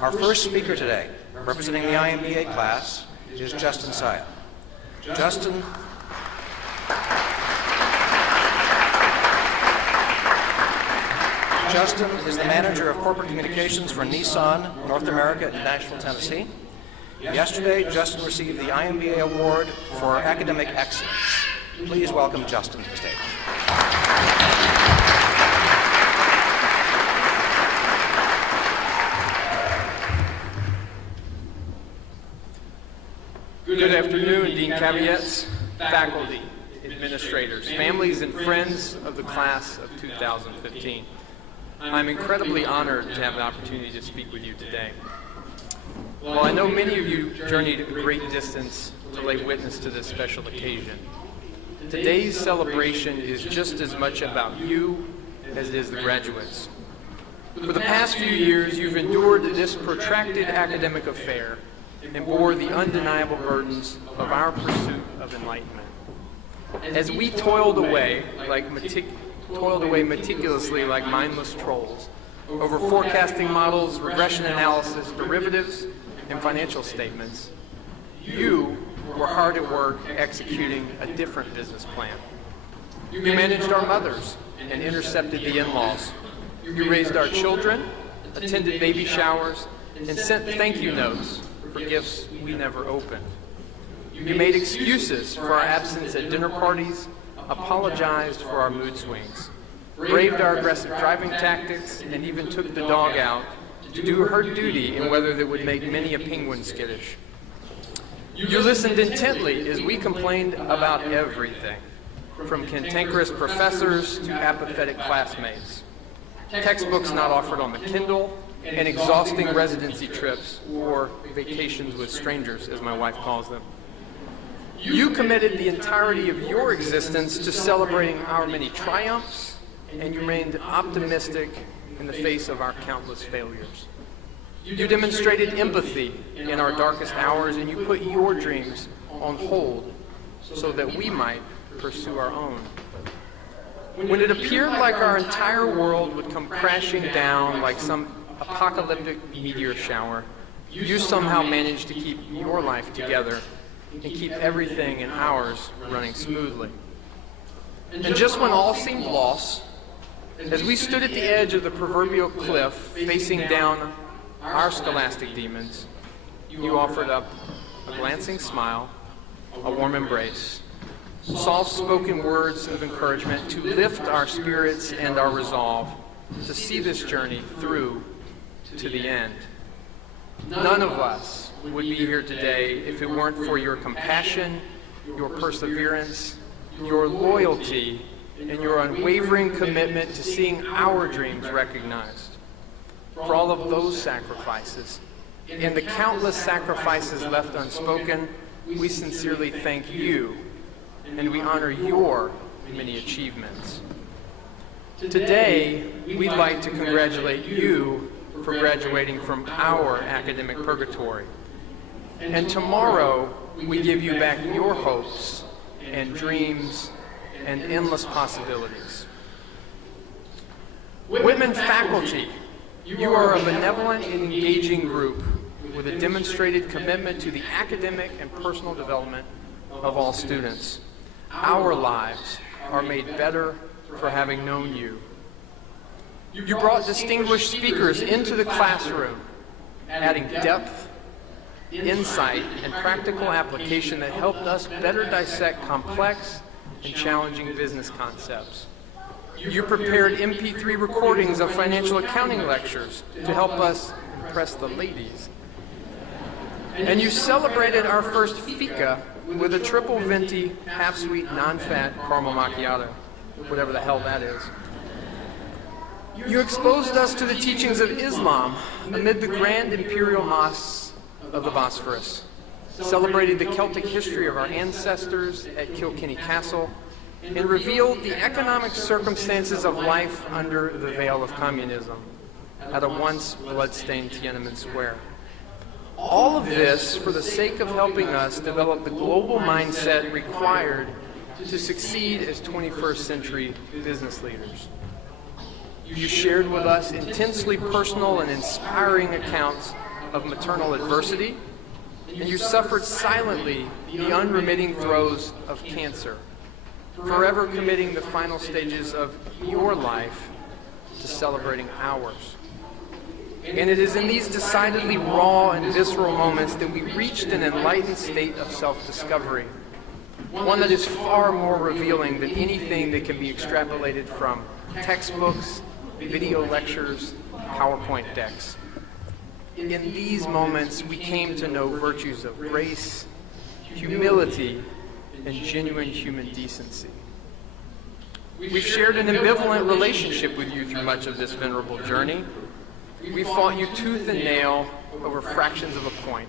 Our first speaker today, representing the IMBA class, is Justin Saia. Justin is the manager of corporate communications for Nissan North America in Nashville, Tennessee. Yesterday, Justin received the IMBA Award for Academic Excellence. Please welcome Justin to the stage. Good afternoon, Dean Caviettes, faculty, administrators, families, and friends of the class of 2015. I'm incredibly honored to have the opportunity to speak with you today. While I know many of you journeyed a great distance to lay witness to this special occasion, today's celebration is just as much about you as it is the graduates. For the past few years, you've endured this protracted academic affair and bore the undeniable burdens of our pursuit of enlightenment. As we toiled away meticulously like mindless trolls over forecasting models, regression analysis, derivatives, and financial statements, you were hard at work executing a different business plan. You managed our mothers and intercepted the in-laws. You raised our children, attended baby showers, and sent thank you notes for gifts we never opened. You made excuses for our absence at dinner parties, apologized for our mood swings, braved our aggressive driving tactics, and even took the dog out to do her duty in weather that would make many a penguin skittish. You listened intently as we complained about everything, from cantankerous professors to apathetic classmates, textbooks not offered on the Kindle, and exhausting residency trips, or vacations with strangers, as my wife calls them. You committed the entirety of your existence to celebrating our many triumphs, and you remained optimistic in the face of our countless failures. You demonstrated empathy in our darkest hours, and you put your dreams on hold so that we might pursue our own. When it appeared like our entire world would come crashing down like some apocalyptic meteor shower, you somehow managed to keep your life together and keep everything in ours running smoothly. And just when all seemed lost, as we stood at the edge of the proverbial cliff facing down our scholastic demons, you offered up a glancing smile, a warm embrace, soft-spoken words of encouragement to lift our spirits and our resolve to see this journey through to the end. None of us would be here today if it weren't for your compassion, your perseverance, your loyalty, and your unwavering commitment to seeing our dreams recognized. For all of those sacrifices, and the countless sacrifices left unspoken, we sincerely thank you, and we honor your many achievements. Today, we'd like to congratulate you for graduating from our academic purgatory. And tomorrow, we give you back your hopes and dreams and endless possibilities. Whitman faculty, you are a benevolent and engaging group with a demonstrated commitment to the academic and personal development of all students. Our lives are made better for having known you. You brought distinguished speakers into the classroom, adding depth, insight, and practical application that helped us better dissect complex and challenging business concepts. You prepared MP3 recordings of financial accounting lectures to help us impress the ladies. And you celebrated our first fika with a triple venti, half-sweet, non-fat caramel macchiato, whatever the hell that is. You exposed us to the teachings of Islam amid the grand imperial mosques of the Bosphorus, celebrated the Celtic history of our ancestors at Kilkenny Castle, and revealed the economic circumstances of life under the veil of communism at a once blood-stained Tiananmen Square. All of this for the sake of helping us develop the global mindset required to succeed as 21st century business leaders. You shared with us intensely personal and inspiring accounts of maternal adversity, and you suffered silently the unremitting throes of cancer, forever committing the final stages of your life to celebrating ours. And it is in these decidedly raw and visceral moments that we reached an enlightened state of self-discovery, one that is far more revealing than anything that can be extrapolated from textbooks, video lectures, PowerPoint decks. In these moments, we came to know virtues of grace, humility, and genuine human decency. We've shared an ambivalent relationship with you through much of this venerable journey. We fought you tooth and nail over fractions of a point,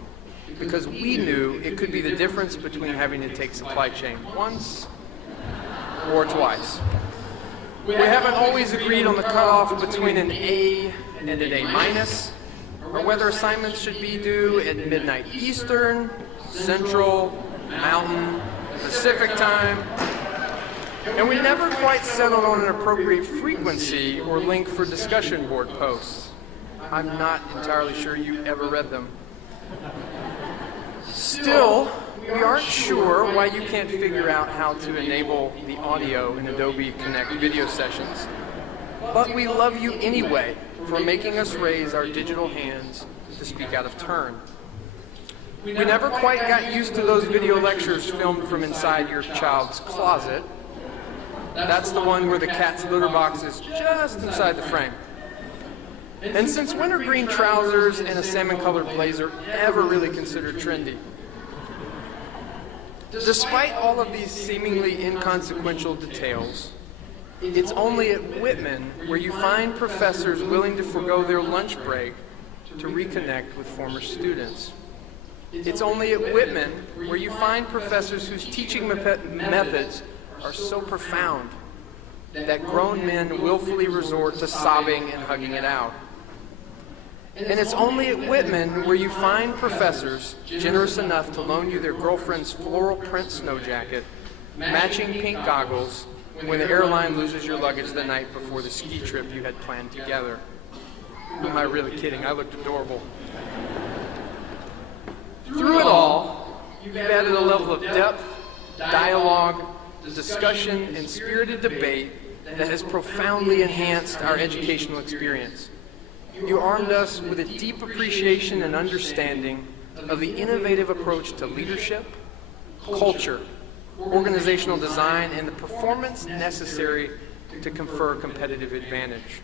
because we knew it could be the difference between having to take supply chain once or twice. We haven't always agreed on the cutoff between an A and an A minus, or whether assignments should be due at midnight Eastern, Central, Mountain, Pacific time. And we never quite settled on an appropriate frequency or link for discussion board posts. I'm not entirely sure you ever read them. Still, we aren't sure why you can't figure out how to enable the audio in Adobe Connect video sessions. But we love you anyway for making us raise our digital hands to speak out of turn. We never quite got used to those video lectures filmed from inside your child's closet. That's the one where the cat's litter box is just inside the frame. And since wintergreen trousers and a salmon-colored blazer ever really considered trendy, despite all of these seemingly inconsequential details, it's only at Whitman where you find professors willing to forego their lunch break to reconnect with former students. It's only at Whitman where you find professors whose teaching methods are so profound that grown men willfully resort to sobbing and hugging it out. And it's only at Whitman where you find professors generous enough to loan you their girlfriend's floral print snow jacket, matching pink goggles, when the airline loses your luggage the night before the ski trip you had planned together. Who am I really kidding? I looked adorable. Through it all, you've added a level of depth, dialogue, discussion, and spirited debate that has profoundly enhanced our educational experience. You armed us with a deep appreciation and understanding of the innovative approach to leadership, culture, organizational design, and the performance necessary to confer competitive advantage.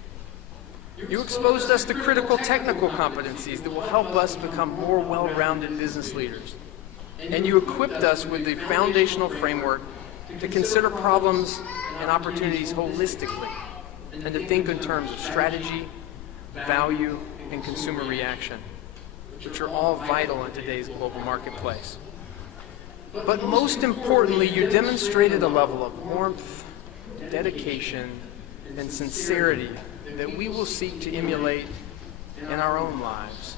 You exposed us to critical technical competencies that will help us become more well-rounded business leaders. And you equipped us with the foundational framework to consider problems and opportunities holistically, and to think in terms of strategy, value, and consumer reaction, which are all vital in today's global marketplace. But most importantly, you demonstrated a level of warmth, dedication, and sincerity that we will seek to emulate in our own lives.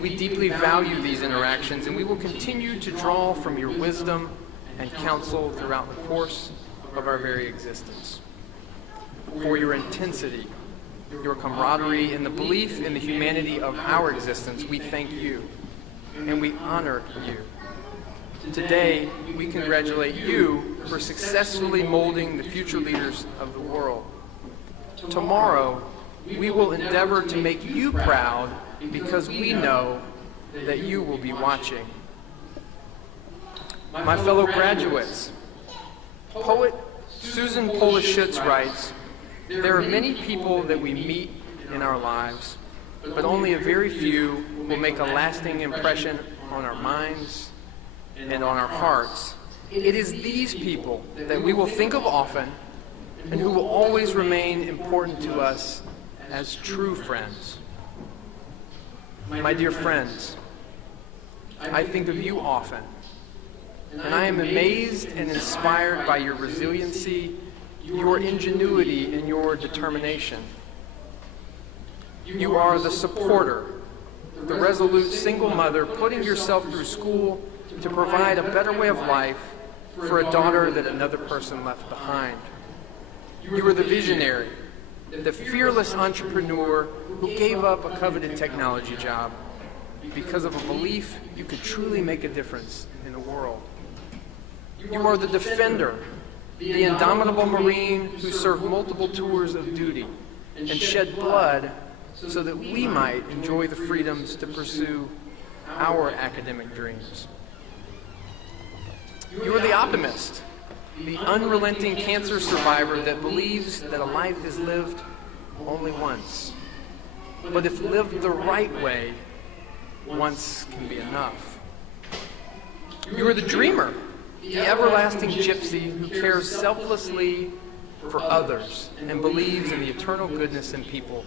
We deeply value these interactions, and we will continue to draw from your wisdom and counsel throughout the course of our very existence. For your intensity, your camaraderie, and the belief in the humanity of our existence, we thank you, and we honor you. Today, we congratulate you for successfully molding the future leaders of the world. Tomorrow, we will endeavor to make you proud because we know that you will be watching. My fellow graduates, poet Susan Polish-Schutz writes, "There are many people that we meet in our lives, but only a very few will make a lasting impression on our minds and on our hearts. It is these people that we will think of often and who will always remain important to us as true friends." My dear friends, I think of you often, and I am amazed and inspired by your resiliency, your ingenuity, and your determination. You are the supporter, the resolute single mother putting yourself through school to provide a better way of life for a daughter that another person left behind. You are the visionary, the fearless entrepreneur who gave up a coveted technology job because of a belief you could truly make a difference in the world. You are the defender, the indomitable Marine who served multiple tours of duty and shed blood so that we might enjoy the freedoms to pursue our academic dreams. You are the optimist, the unrelenting cancer survivor that believes that a life is lived only once. But if lived the right way, once can be enough. You are the dreamer, the everlasting gypsy who cares selflessly for others and believes in the eternal goodness in people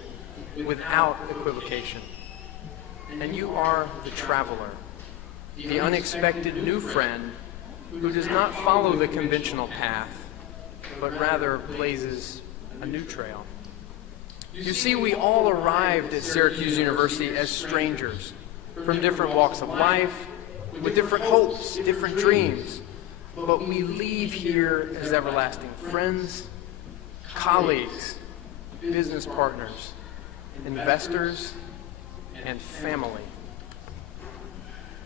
without equivocation. And you are the traveler, the unexpected new friend who does not follow the conventional path, but rather blazes a new trail. You see, we all arrived at Syracuse University as strangers from different walks of life, with different hopes, different dreams, but we leave here as everlasting friends, colleagues, business partners, investors, and family.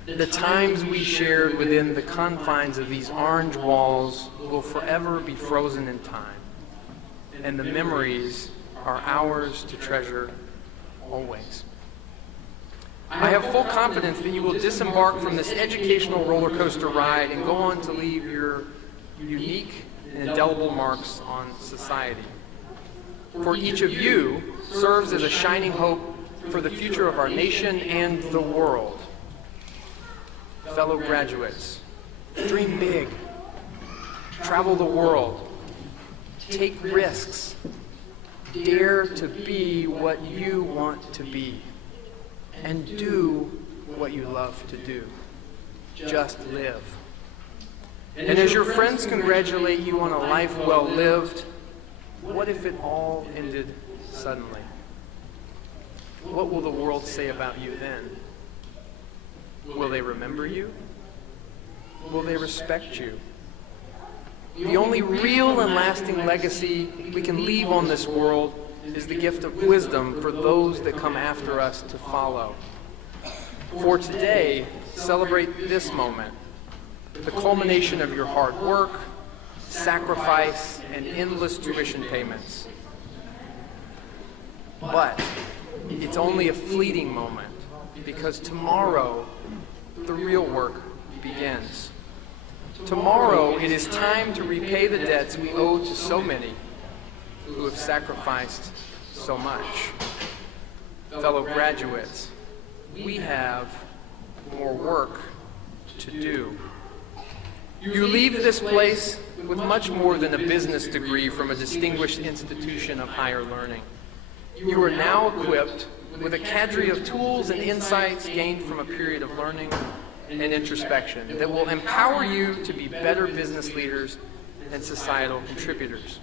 The times we shared within the confines of these orange walls will forever be frozen in time, and the memories are ours to treasure always. I have full confidence that you will disembark from this educational roller coaster ride and go on to leave your unique and indelible marks on society. For each of you serves as a shining hope for the future of our nation and the world. Fellow graduates, dream big, travel the world, take risks, dare to be what you want to be, and do what you love to do. Just live. And as your friends congratulate you on a life well lived, what if it all ended suddenly? What will the world say about you then? Will they remember you? Will they respect you? The only real and lasting legacy we can leave on this world is the gift of wisdom for those that come after us to follow. For today, celebrate this moment, the culmination of your hard work, sacrifice, and endless tuition payments. But it's only a fleeting moment, because tomorrow, the real work begins. Tomorrow, it is time to repay the debts we owe to so many who have sacrificed so much. Fellow graduates, we have more work to do. You leave this place with much more than a business degree from a distinguished institution of higher learning. You are now equipped with a cadre of tools and insights gained from a period of learning and introspection that will empower you to be better business leaders and societal contributors.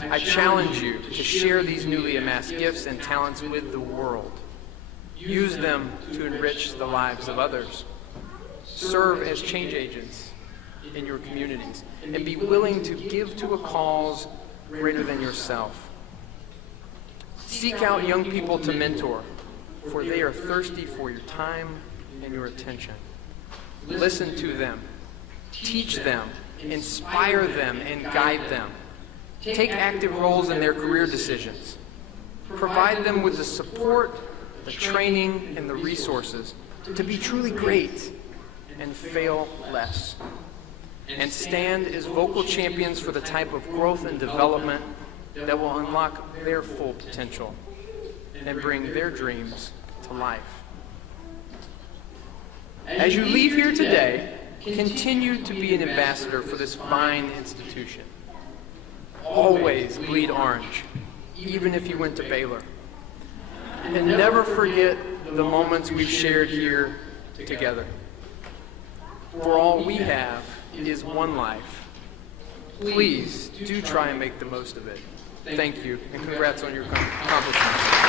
I challenge you to share these newly amassed gifts and talents with the world. Use them to enrich the lives of others. Serve as change agents in your communities, and be willing to give to a cause greater than yourself. Seek out young people to mentor, for they are thirsty for your time and your attention. Listen to them, teach them, inspire them, and guide them. Take active roles in their career decisions. Provide them with the support, the training, and the resources to be truly great and fail less. And stand as vocal champions for the type of growth and development that will unlock their full potential and bring their dreams to life. As you leave here today, continue to be an ambassador for this fine institution. Always bleed orange, even if you went to Baylor. And never forget the moments we've shared here together. For all we have is one life. Please do try and make the most of it. Thank you, and congrats on your accomplishments.